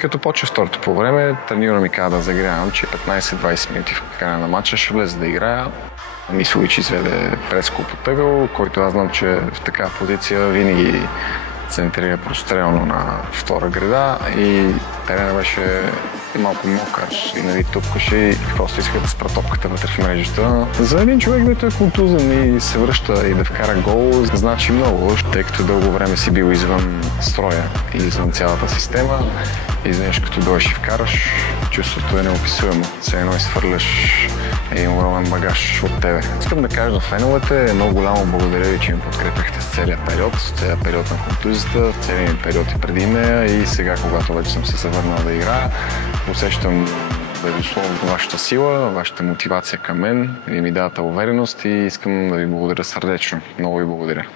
Като почва второто по време, треньора ми каза да загрявам, че 15-20 минути в края на матча ще влезе да играя. Мислович изведе прескоп от ъгъл, който аз знам, че в такава позиция винаги центрира прострелно на втора града и терена беше малко мокър и нали тупкаше и просто иска да спра топката вътре в мрежата. За един човек, който е контузен и се връща и да вкара гол, значи много, тъй като дълго време си бил извън строя и извън цялата система. Изведнъж като дойдеш и вкараш, чувството е неописуемо. Все едно изхвърляш един огромен багаж от тебе. Искам да кажа на феновете много голямо благодаря ви, че ми подкрепяхте с целият период на контузията, целият период и преди нея и сега, когато вече съм се завърнал да играя, усещам безусловно вашата сила, вашата мотивация към мен и ми давате увереност и искам да ви благодаря сърдечно. Много ви благодаря.